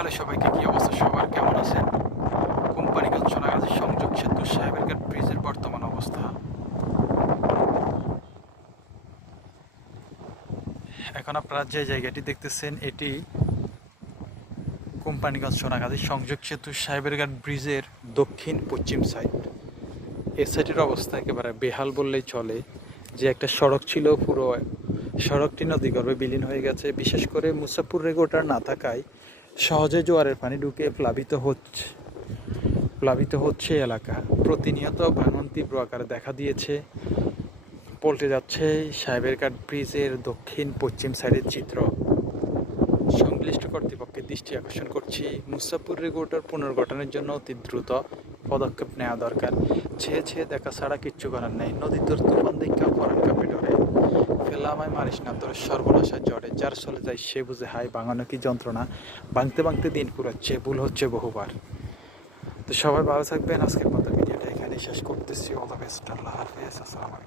Hello সবাইকে কি অবস্থা? সবার কেমন আছেন? কোম্পানিগঞ্জ সোনাগাজী সংযোগ সেতু সাহেবেরঘাট ব্রিজের বর্তমান অবস্থা। এখন আপনারা যে জায়গাটি দেখতেছেন, এটি কোম্পানিগঞ্জ সোনাগাজী সংযোগ সেতু সাহেবেরঘাট ব্রিজের দক্ষিণ পশ্চিম সাইড এ সাইডের অবস্থা একেবারে বেহাল বললেই চলে। যে একটা সড়ক ছিল পুরো, সড়কটি নদীগর্ভে বিলীন হয়ে গেছে। বিশেষ করে মুসাফুর রেগোটার না থাকায় সহজে জোয়ারের পানি ঢুকে প্লাবিত হচ্ছে প্লাবিত হচ্ছে এলাকা। প্রতিনিয়ত ভাঙন তীব্র আকারে দেখা দিয়েছে। পল্টে যাচ্ছে সাহেবের কাঠ ব্রিজের দক্ষিণ পশ্চিম সাইডের চিত্র। সংশ্লিষ্ট কর্তৃপক্ষের দৃষ্টি আকর্ষণ করছি। মুসাফুর রেগোটার পুনর্গঠনের জন্য অতি দ্রুত পদক্ষেপ নেওয়া দরকার। ছেয়ে ছেয়ে দেখা ছাড়া কিচ্ছু করার নেই। নদী তোর তুফান দেখা ফেলা আমায় মারিস না তোর সর্বনাশা জড়ে যার চলে যায় সে বুঝে, হায় বাঙানো কি যন্ত্রণা? ভাঙতে ভাঙতে দিন পুরাচ্ছে, ভুল হচ্ছে বহুবার। তো সবাই ভালো থাকবেন। আজকের মতো ভিডিওটা এখানে শেষ করতেছি। অল দ্য বেস্ট আল্লাহ হাফেজ, আসসালামু আলাইকুম।